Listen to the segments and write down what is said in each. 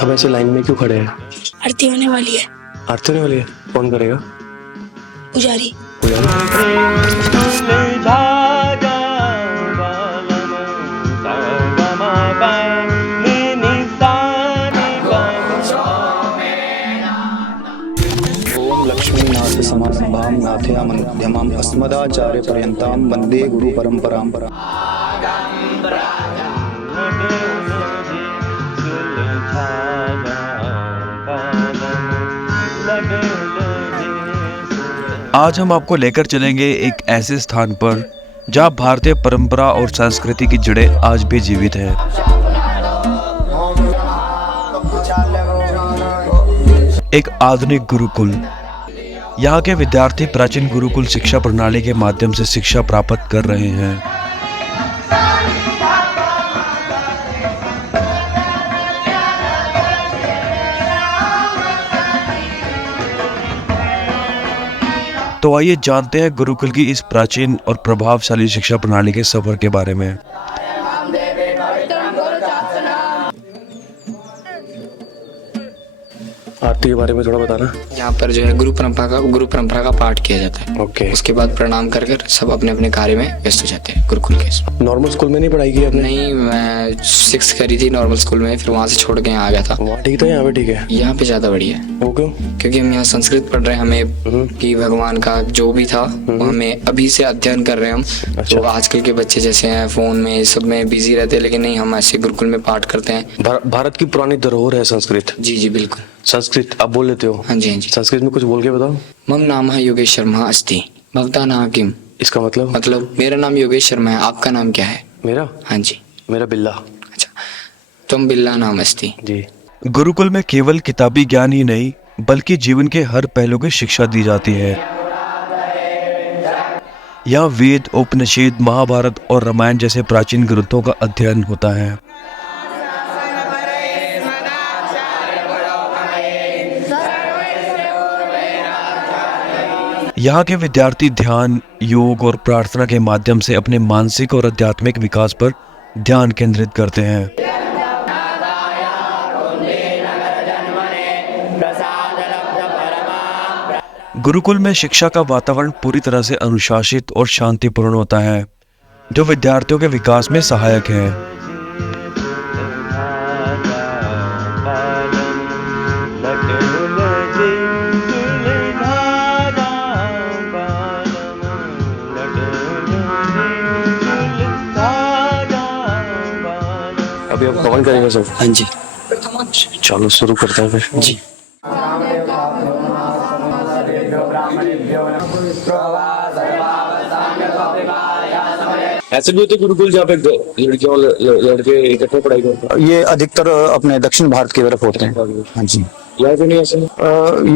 सब ऐसे लाइन में क्यों खड़े हैं? आरती होने वाली है। आरती होने वाली है, कौन करेगा? पुजारी। ओम लक्ष्मीनाथ समारंभां नाथया मध्यमाम् अस्मदाचार्य पर्यन्तां वन्दे गुरु परंपराम्। आज हम आपको लेकर चलेंगे एक ऐसे स्थान पर जहां भारतीय परंपरा और संस्कृति की जड़ें आज भी जीवित हैं। एक आधुनिक गुरुकुल। यहाँ के विद्यार्थी प्राचीन गुरुकुल शिक्षा प्रणाली के माध्यम से शिक्षा प्राप्त कर रहे हैं। तो आइए जानते हैं गुरुकुल की इस प्राचीन और प्रभावशाली शिक्षा प्रणाली के सफर के बारे में। आरती के बारे में थोड़ा बताना। यहाँ पर जो है गुरु परंपरा का पाठ किया जाता है। ओके। उसके बाद प्रणाम कर कर सब अपने अपने कार्य में व्यस्त हो जाते हैं गुरुकुल के। नॉर्मल स्कूल में नहीं पढ़ाई की आपने? नहीं, मैं 6 करी थी नॉर्मल स्कूल में, फिर वहाँ से छोड़ के यहाँ आ गया था। वहाँ ठीक था, यहाँ पे ठीक है? यहाँ पे ज्यादा बढ़िया है। वो क्यों? क्योंकि हम यहाँ संस्कृत पढ़ रहे हैं, हमें कि भगवान का जो भी था वो हमें अभी से अध्ययन कर रहे हैं हम। अच्छा। तो आजकल के बच्चे जैसे हैं फोन में सब में बिजी रहते हैं, लेकिन नहीं, हम ऐसे गुरुकुल में पाठ करते हैं। भारत की पुरानी धरोहर है संस्कृत। जी जी बिल्कुल। संस्कृत आप बोल लेते हो? हाँ जी हाँ जी। संस्कृत में कुछ बोल के बताओ। मम नाम योगेश शर्मा अस्ति भवता नाम किम। इसका मतलब? मतलब मेरा नाम योगेश शर्मा है, आपका नाम क्या है? मेरा? हाँ जी। मेरा बिल्ला। अच्छा, तुम बिल्ला नाम अस्ति। जी। गुरुकुल में केवल किताबी ज्ञान ही नहीं बल्कि जीवन के हर पहलू की शिक्षा दी जाती है। यहाँ वेद, उपनिषद, महाभारत और रामायण जैसे प्राचीन ग्रंथों का अध्ययन होता है। यहाँ के विद्यार्थी ध्यान, योग और प्रार्थना के माध्यम से अपने मानसिक और आध्यात्मिक विकास पर ध्यान केंद्रित करते हैं। गुरुकुल में शिक्षा का वातावरण पूरी तरह से अनुशासित और शांतिपूर्ण होता है, जो विद्यार्थियों के विकास में सहायक है। अभी आप कवन करेंगे सब? हाँ जी। चलो शुरू करते हैं फिर। जी। ऐसे भी होते गुरुकुल जहाँ पे लड़कियां और लड़के इकट्ठे पढ़ाई करते हैं? ये अधिकतर अपने दक्षिण भारत की तरफ होते हैं। हाँ जी। यहाँ पे नहीं ऐसे?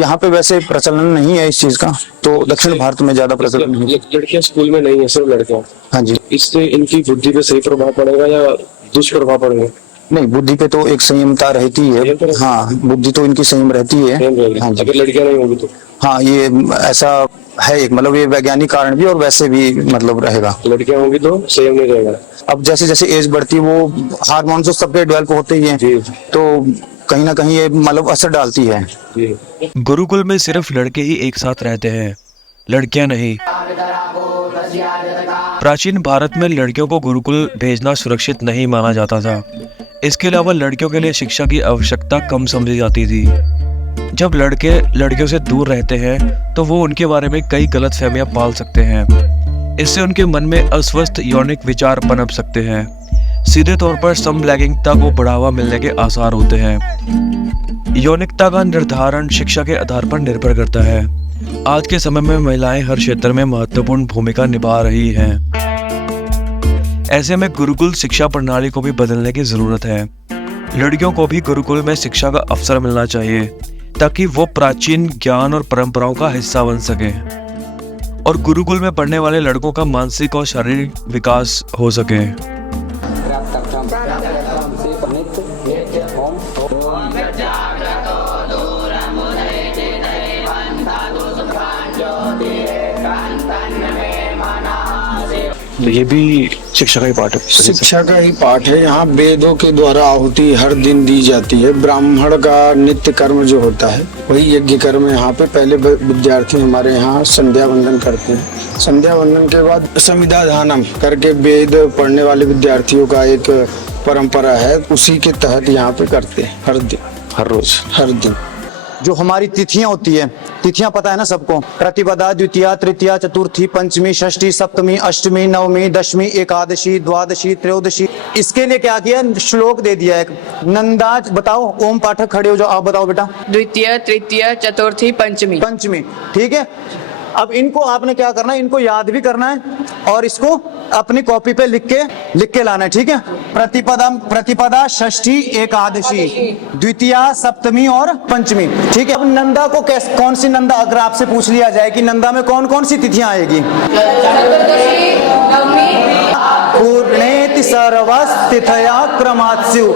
यहाँ पे वैसे प्रचलन नहीं है इस चीज का, तो दक्षिण भारत में ज्यादा प्रचलन नहीं है। लड़कियां स्कूल में नहीं है, सिर्फ लड़कियां? हाँ जी। इससे इनकी बुद्धि पे सही प्रभाव पड़ेगा या दुष्प्रभाव पड़ेगा? नहीं, बुद्धि पे तो एक संयमता रहती है। हाँ, बुद्धि तो इनकी संयम रहती है। हाँ जी। अगर लड़कियां नहीं होगी तो? हाँ, ये ऐसा है एक, मतलब ये वैज्ञानिक कारण भी और वैसे भी मतलब रहेगा। लड़कियां होंगी तो संयम नहीं रहेगा। अब जैसे जैसे एज बढ़ती है वो हार्मोन्स तो सबके डेवलप होते ही हैं, तो कहीं ना कहीं ये मतलब असर डालती है। गुरुकुल में सिर्फ लड़के ही एक साथ रहते हैं, लड़कियां नहीं। प्राचीन भारत में लड़कियों को गुरुकुल भेजना सुरक्षित नहीं माना जाता था। इसके अलावा लड़कियों के लिए शिक्षा की आवश्यकता कम समझी जाती थी। जब लड़के लड़कियों से दूर रहते हैं तो वो उनके बारे में कई गलतफहमियां पाल सकते हैं। इससे उनके मन में अस्वस्थ यौनिक विचार पनप सकते हैं। सीधे तौर पर समलैंगिकता को बढ़ावा मिलने के आसार होते हैं। यौनिकता का निर्धारण शिक्षा के आधार पर निर्भर करता है। आज के समय में महिलाएं हर क्षेत्र में महत्वपूर्ण भूमिका निभा रही हैं। ऐसे में गुरुकुल शिक्षा प्रणाली को भी बदलने की जरूरत है। लड़कियों को भी गुरुकुल में शिक्षा का अवसर मिलना चाहिए ताकि वो प्राचीन ज्ञान और परंपराओं का हिस्सा बन सके और गुरुकुल में पढ़ने वाले लड़कों का मानसिक और शारीरिक विकास हो सके। तो ये भी शिक्षा का ही पार्ट है। शिक्षा का ही पाठ है। यहाँ वेदों के द्वारा आहुति हर दिन दी जाती है। ब्राह्मण का नित्य कर्म जो होता है वही यज्ञ कर्म है। यहाँ पे पहले विद्यार्थी हमारे यहाँ संध्या वंदन करते हैं। संध्या वंदन के बाद समिधा दानम करके वेद पढ़ने वाले विद्यार्थियों का एक परंपरा है, उसी के तहत यहाँ पे करते हैं हर दिन, हर रोज, हर दिन। जो हमारी तिथियां होती है, तिथियां पता है ना सबको, प्रतिपदा, द्वितीया, तृतीया, चतुर्थी, पंचमी, षष्ठी, सप्तमी, अष्टमी, नवमी, दशमी, एकादशी, द्वादशी, त्रयोदशी। इसके लिए क्या किया, श्लोक दे दिया एक। नंदा, बताओ, ओम पाठक खड़े हो जाओ, आप बताओ बेटा। द्वितीय, तृतीय, चतुर्थी, पंचमी। पंचमी, ठीक है। अब इनको आपने क्या करना है, इनको याद भी करना है और इसको अपनी कॉपी पे लिख के लाना है, ठीक है। प्रतिपदा, षष्ठी, एकादशी, द्वितीया, सप्तमी और पंचमी, ठीक है। अब नंदा को कौन सी नंदा, अगर आपसे पूछ लिया जाए कि नंदा में कौन कौन सी तिथियां आएगी? पूर्णेति सर्वस्तिथया क्रमात्स्यु।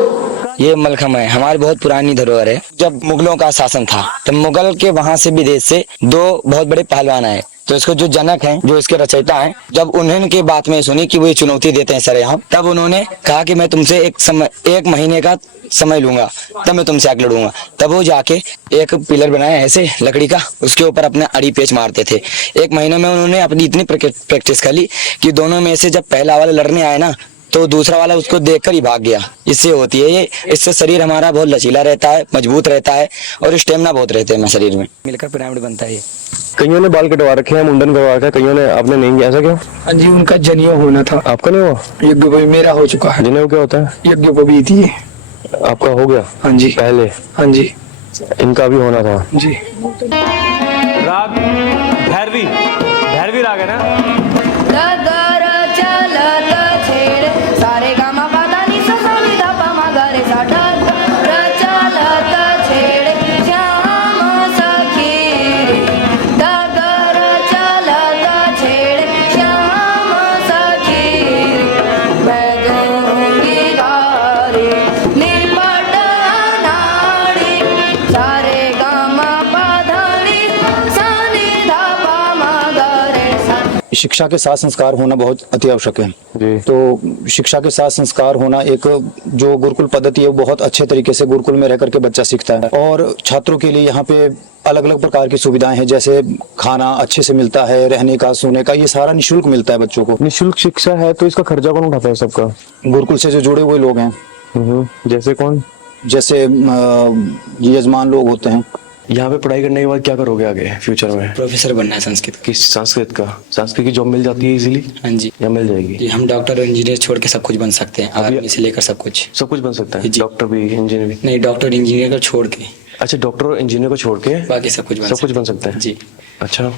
ये मलखम्ब है, हमारी बहुत पुरानी धरोहर है। जब मुगलों का शासन था तब मुगल के वहां से विदेश से दो बहुत बड़े पहलवान आए, तो इसको जो जनक हैं, जो इसके रचयिता हैं, जब उन्होंने के बात में सुनी कि वो ये चुनौती देते हैं सरेआम, तब उन्होंने कहा कि मैं तुमसे एक महीने का समय लूंगा, तब मैं तुमसे आग लड़ूंगा। तब वो जाके एक पिलर बनाया ऐसे लकड़ी का, उसके ऊपर अपने अड़ी पेच मारते थे। एक महीने में उन्होंने अपनी इतनी प्रैक्टिस कर ली कि दोनों में से जब पहला वाला लड़ने आया ना, तो दूसरा वाला उसको देखकर ही भाग गया। इससे होती है ये, इससे शरीर हमारा बहुत लचीला रहता है, मजबूत रहता है और स्टेमिना बहुत रहते हैं शरीर में, मिलकर पिरामिड बनता है ये। कईयों ने बाल कटवा रखे हैं, मुंडन करवा रखा है, कईयों ने, आपने नहीं किया, ऐसा क्यों? हाँ जी, उनका जनेऊ होना था। आपका नहीं हुआ? यज्ञ मेरा हो चुका है। जनेऊ क्या होता है? यज्ञोपवीति है। आपका हो गया? हाँ जी, पहले? हाँ जी, इनका भी होना था जी। राग भैरवी, भैरवी राग है ना? सारे गामा पादा नी सा सा नी धा पा मा गा रे सा धा रा चलत छेड़ श्याम सखी धा गा रा चलत छेड़ श्याम सखी मैं गूंगी गारी निपट नाड़ी सारे गामा पादा नी सा नी धा पा मा गा रे सा। शिक्षा के साथ संस्कार होना बहुत अति आवश्यक है। तो शिक्षा के साथ संस्कार होना, एक जो गुरुकुल पद्धति है वो बहुत अच्छे तरीके से गुरुकुल में रह करके बच्चा सीखता है। और छात्रों के लिए यहाँ पे अलग अलग प्रकार की सुविधाएं हैं, जैसे खाना अच्छे से मिलता है, रहने का, सोने का, ये सारा निःशुल्क मिलता है बच्चों को। निःशुल्क शिक्षा है तो इसका खर्चा कौन उठाता है सबका? गुरुकुल से जो जुड़े हुए लोग हैं। जैसे कौन? जैसे यजमान लोग होते हैं। यहाँ पे पढ़ाई करने के बाद क्या करोगे आगे फ्यूचर में? प्रोफेसर बनना है संस्कृत। किस संस्कृत का? संस्कृत की जॉब मिल जाती है इजीली? हाँ जी, या मिल जाएगी? जी, हम डॉक्टर और इंजीनियर छोड़ के सब कुछ बन सकते हैं, आर्मी से लेकर सब कुछ। सब कुछ बन सकता है? जी। डॉक्टर भी, इंजीनियर भी? नहीं, डॉक्टर इंजीनियर को छोड़ के। अच्छा, डॉक्टर और इंजीनियर को छोड़ के बाकी सब कुछ बन बन सकता है? जी। अच्छा।